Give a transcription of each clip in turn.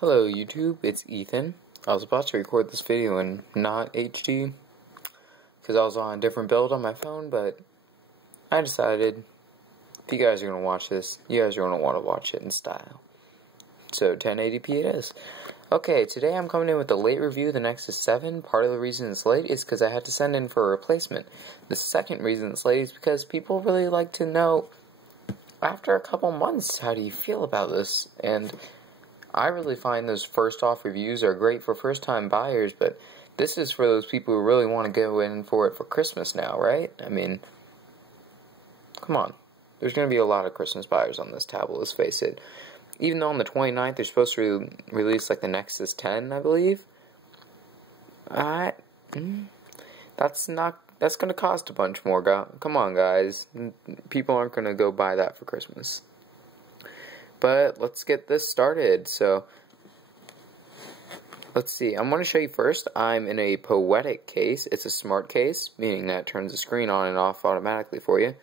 Hello YouTube, it's Ethan. I was about to record this video in not HD because I was on a different build on my phone, but I decided if you guys are going to watch this, you guys are going to want to watch it in style. So 1080p it is. Okay, today I'm coming in with a late review of the Nexus 7. Part of the reason it's late is because I had to send in for a replacement. The second reason it's late is because people really like to know, after a couple months, how do you feel about this? And I really find those first off reviews are great for first time buyers, but this is for those people who really want to go in for it for Christmas now, right? I mean, come on. There's going to be a lot of Christmas buyers on this tablet, let's face it. Even though on the 29th they're supposed to release like the Nexus 10, I believe. That's going to cost a bunch more. Come on, guys. People aren't going to go buy that for Christmas. But let's get this started. So, let's see. I'm going to show you first. I'm in a Poetic case. It's a smart case, meaning that it turns the screen on and off automatically for you.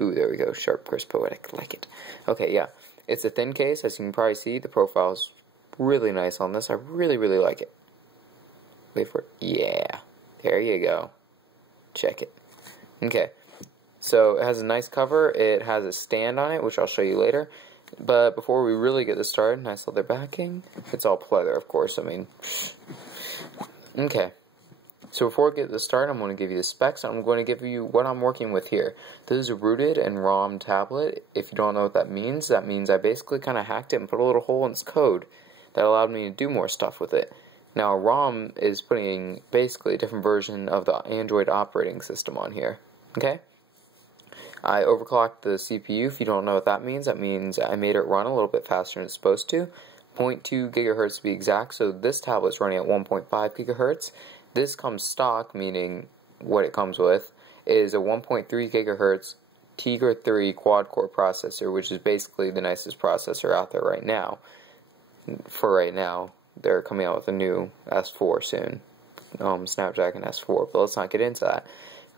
Ooh, there we go. Sharp, crisp, Poetic. Like it. Okay, yeah. It's a thin case. As you can probably see, the profile is really nice on this. I really, really like it. Wait for it. Yeah. There you go. Check it. Okay. So, it has a nice cover. It has a stand on it, which I'll show you later. But before we really get this started, nice leather backing. It's all pleather, of course. I mean, okay. So before we get this started, I'm going to give you the specs. I'm going to give you what I'm working with here. This is a rooted and ROM tablet. If you don't know what that means I basically kind of hacked it and put a little hole in its code that allowed me to do more stuff with it. Now, a ROM is putting basically a different version of the Android operating system on here. Okay? I overclocked the CPU. If you don't know what that means I made it run a little bit faster than it's supposed to. 0.2 gigahertz to be exact, so this tablet's running at 1.5 gigahertz. This comes stock, meaning what it comes with is a 1.3 gigahertz Tegra 3 quad-core processor, which is basically the nicest processor out there right now. For right now, they're coming out with a new S4 soon, Snapdragon S4, but let's not get into that.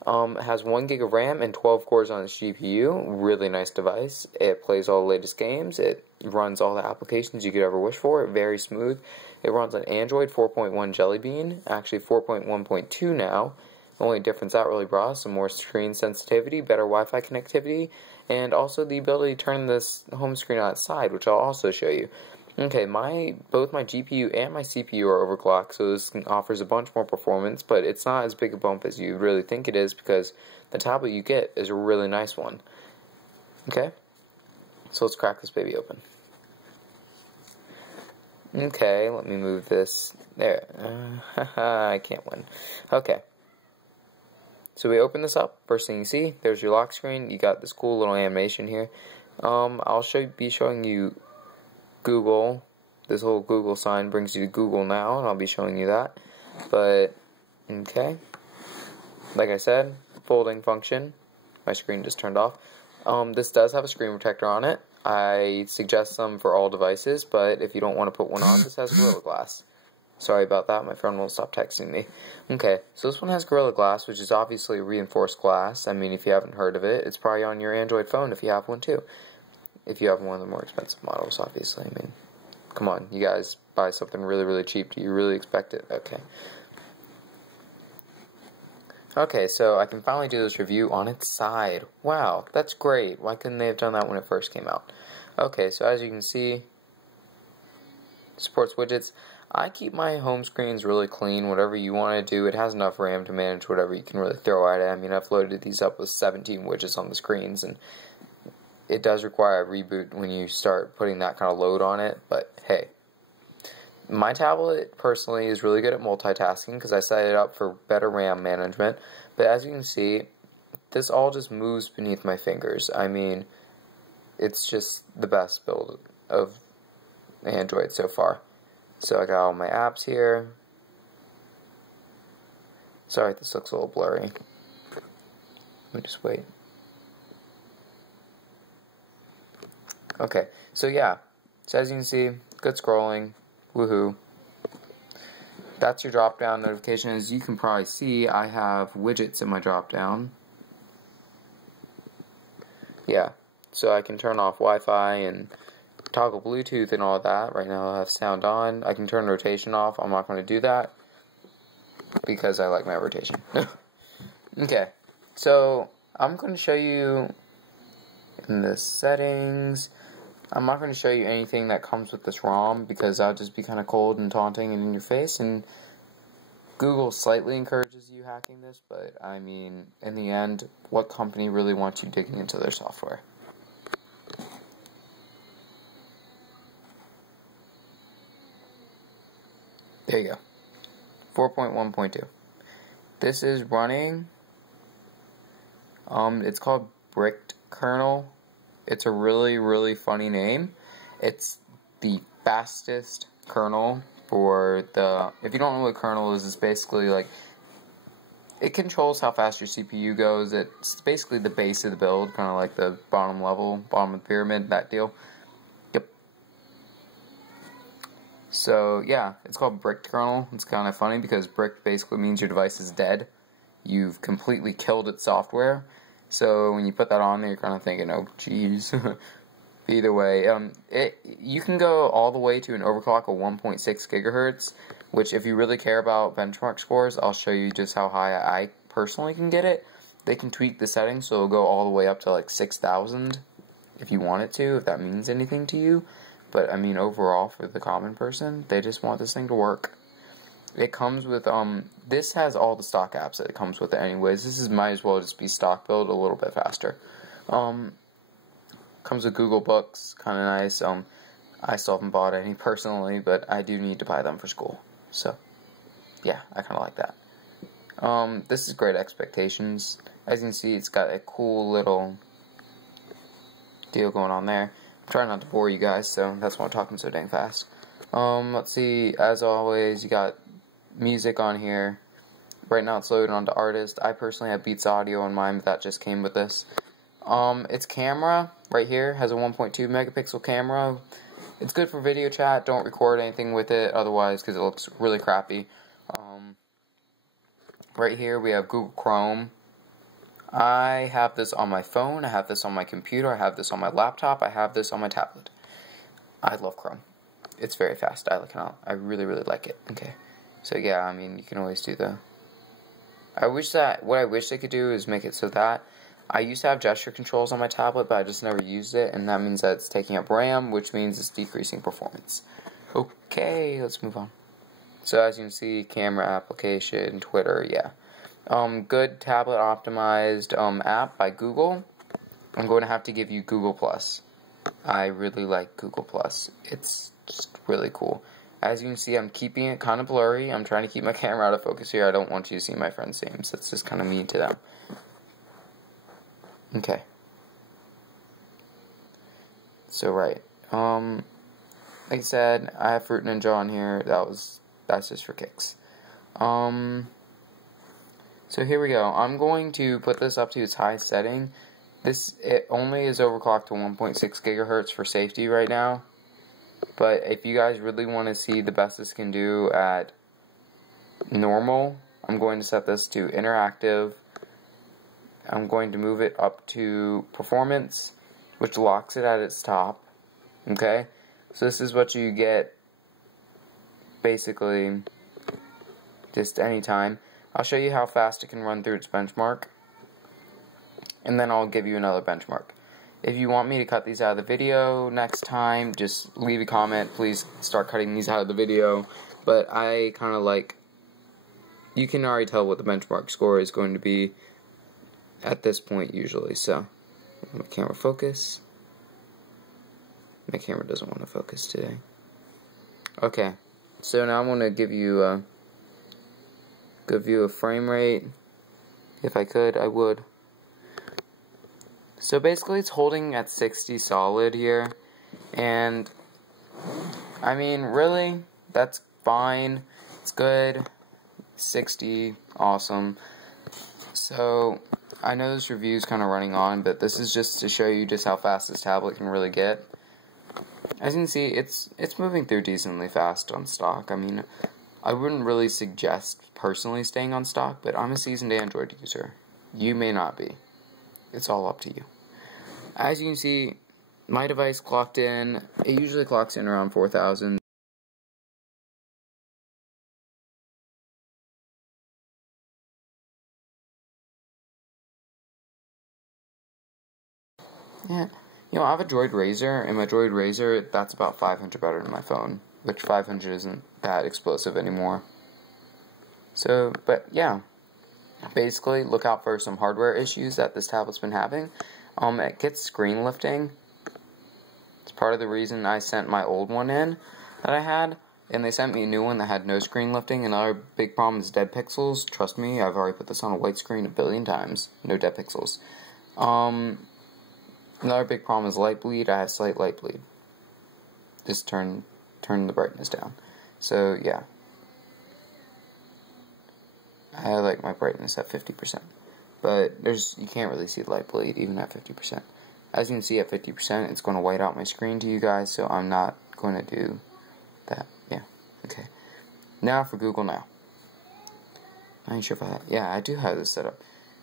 It has 1 gig of RAM and 12 cores on its GPU. Really nice device. It plays all the latest games. It runs all the applications you could ever wish for. Very smooth. It runs on Android 4.1 Jelly Bean. Actually 4.1.2 now. The only difference that really brought is some more screen sensitivity, better Wi-Fi connectivity, and also the ability to turn this home screen on its side, which I'll also show you. Okay, both my GPU and my CPU are overclocked, so this offers a bunch more performance, but it's not as big a bump as you really think it is because the tablet you get is a really nice one. Okay, so let's crack this baby open. Okay, let me move this. There. I can't win. Okay. So we open this up. First thing you see, there's your lock screen. You got this cool little animation here. I'll be showing you Google. This little Google sign brings you to Google Now, and I'll be showing you that. But, okay. Like I said, folding function. My screen just turned off. This does have a screen protector on it. I suggest some for all devices, but if you don't want to put one on, this has Gorilla Glass. Sorry about that, my friend won't stop texting me. Okay, so this one has Gorilla Glass, which is obviously reinforced glass. I mean, if you haven't heard of it, it's probably on your Android phone if you have one too. If you have one of the more expensive models, obviously. I mean, come on, you guys buy something really, really cheap. Do you really expect it? Okay. Okay, so I can finally do this review on its side. Wow, that's great. Why couldn't they have done that when it first came out? Okay, so as you can see, supports widgets. I keep my home screens really clean, whatever you want to do. It has enough RAM to manage whatever you can really throw at it. I mean, I've loaded these up with 17 widgets on the screens, and it does require a reboot when you start putting that kind of load on it, but hey. My tablet, personally, is really good at multitasking because I set it up for better RAM management, but as you can see, this all just moves beneath my fingers. I mean, it's just the best build of Android so far. So I got all my apps here. Sorry, this looks a little blurry. Let me just wait. Okay, so yeah, so as you can see, good scrolling, woohoo. That's your drop-down notification. As you can probably see, I have widgets in my drop-down. Yeah, so I can turn off Wi-Fi and toggle Bluetooth and all that. Right now I have sound on. I can turn rotation off. I'm not going to do that because I like my rotation. Okay, so I'm going to show you in the settings. I'm not going to show you anything that comes with this ROM because that'll just be kind of cold and taunting and in your face, and Google slightly encourages you hacking this, but I mean, in the end, what company really wants you digging into their software? There you go. 4.1.2. This is running, it's called Bricked Kernel. It's a really, really funny name. It's the fastest kernel for the, if you don't know what kernel is, it's basically like, it controls how fast your CPU goes. It's basically the base of the build, kind of like the bottom level, bottom of the pyramid, that deal. Yep. So, yeah, it's called Bricked Kernel. It's kind of funny because bricked basically means your device is dead. You've completely killed its software. So when you put that on there, you're kind of thinking, oh, geez. Either way, you can go all the way to an overclock of 1.6 gigahertz, which if you really care about benchmark scores, I'll show you just how high I personally can get it. They can tweak the settings, so it'll go all the way up to like 6,000 if you want it to, if that means anything to you. But, I mean, overall, for the common person, they just want this thing to work. It comes with, this has all the stock apps that it comes with it anyways. This might as well just be stock build a little bit faster. Comes with Google Books, kind of nice. I still haven't bought any personally, but I do need to buy them for school. So, yeah, I kind of like that. This is Great Expectations. As you can see, it's got a cool little deal going on there. I'm trying not to bore you guys, so that's why I'm talking so dang fast. Let's see, as always, you got music on here. Right now it's loaded onto Artist. I personally have Beats Audio on mine, but that just came with this. Its camera, right here, has a 1.2 megapixel camera. It's good for video chat. Don't record anything with it otherwise because it looks really crappy. Right here we have Google Chrome. I have this on my phone, I have this on my computer, I have this on my laptop, I have this on my tablet. I love Chrome. It's very fast. I really, really like it. Okay. So yeah, I mean, you can always do the... what I wish they could do is make it so that I used to have gesture controls on my tablet, but I just never used it, and that means that it's taking up RAM, which means it's decreasing performance. Okay, let's move on. So as you can see, camera application, Twitter, yeah. Good tablet optimized app by Google. I'm going to have to give you Google+. I really like Google+. It's just really cool. As you can see, I'm keeping it kind of blurry. I'm trying to keep my camera out of focus here. I don't want you to see my friends' names. That's just kind of mean to them. Okay. So, right. Like I said, I have Fruit Ninja on here. That's just for kicks. So here we go. I'm going to put this up to its highest setting. It only is overclocked to 1.6 gigahertz for safety right now. But if you guys really want to see the best this can do at normal, I'm going to set this to interactive. I'm going to move it up to performance, which locks it at its top. Okay? So this is what you get basically just anytime. I'll show you how fast it can run through its benchmark, and then I'll give you another benchmark. If you want me to cut these out of the video next time, just leave a comment. Please start cutting these out of the video. But I kind of like, you can already tell what the benchmark score is going to be at this point usually. So, my camera focus. My camera doesn't want to focus today. Okay, so now I'm going to give you a good view of frame rate. If I could, I would. So basically it's holding at 60 solid here, and I mean, really, that's fine. It's good. 60, awesome. So I know this review is kind of running on, but this is just to show you just how fast this tablet can really get. As you can see, it's moving through decently fast on stock. I mean, I wouldn't really suggest personally staying on stock, but I'm a seasoned Android user. You may not be. It's all up to you. As you can see, my device clocked in, it usually clocks in around 4,000. Yeah, you know, I have a Droid Razor, and my Droid Razor, that's about 500 better than my phone, which 500 isn't that explosive anymore. So, but yeah, basically, look out for some hardware issues that this tablet's been having. It gets screen lifting. It's part of the reason I sent my old one in that I had, and they sent me a new one that had no screen lifting. Another big problem is dead pixels. Trust me, I've already put this on a white screen a billion times. No dead pixels. Another big problem is light bleed. I have slight light bleed. Just turn the brightness down. So yeah, I like my brightness at 50%, but you can't really see light bleed even at 50%. As you can see at 50%, it's going to white out my screen to you guys, so I'm not going to do that. Yeah, okay. Now for Google Now. I'm not sure if I do have this set up.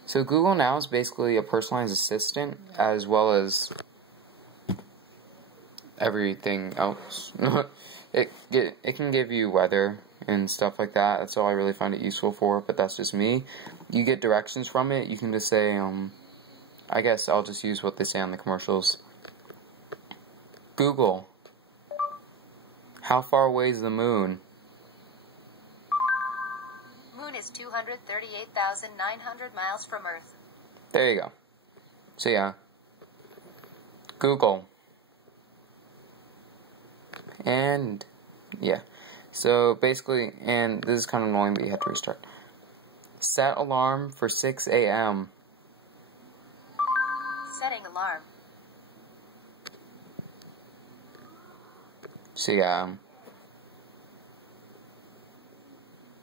So Google Now is basically a personalized assistant as well as everything else. It can give you weather and stuff like that. That's all I really find it useful for, but that's just me. You get directions from it. You can just say, I guess I'll just use what they say on the commercials. Google, how far away is the moon? Moon is 238,900 miles from Earth. There you go. So yeah, Google. And yeah, so basically, and this is kind of annoying, but you have to restart. Set alarm for 6 a.m. Setting alarm. So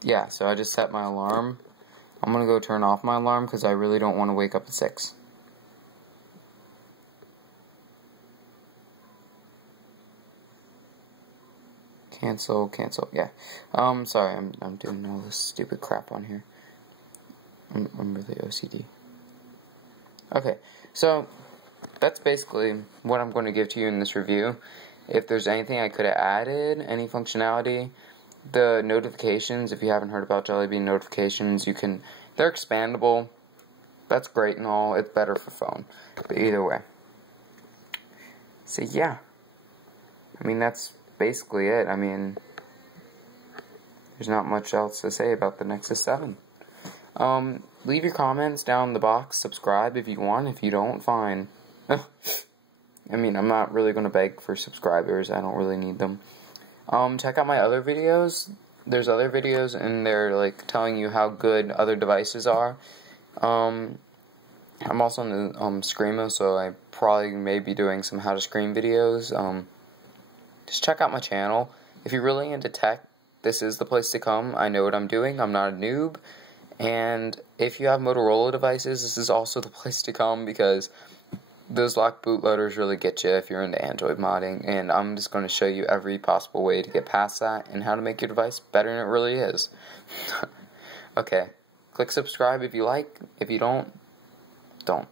yeah, so I just set my alarm. I'm gonna go turn off my alarm because I really don't want to wake up at 6. Cancel, yeah. Sorry, I'm doing all this stupid crap on here. I'm really OCD. Okay, so that's basically what I'm going to give to you in this review. If there's anything I could have added, any functionality, the notifications, if you haven't heard about Jelly Bean notifications, they're expandable. That's great and all, it's better for phone. But either way. So yeah. I mean, that's basically it. I mean, there's not much else to say about the Nexus 7. Leave your comments down in the box. Subscribe if you want. If you don't, fine. I mean, I'm not really going to beg for subscribers. I don't really need them. Check out my other videos. There's other videos and they're like telling you how good other devices are. I'm also in the Screamo, so I probably may be doing some how to scream videos. Just check out my channel. If you're really into tech, this is the place to come. I know what I'm doing. I'm not a noob. And if you have Motorola devices, this is also the place to come because those locked bootloaders really get you if you're into Android modding. And I'm just going to show you every possible way to get past that and how to make your device better than it really is. Okay. Click subscribe if you like. If you don't, don't.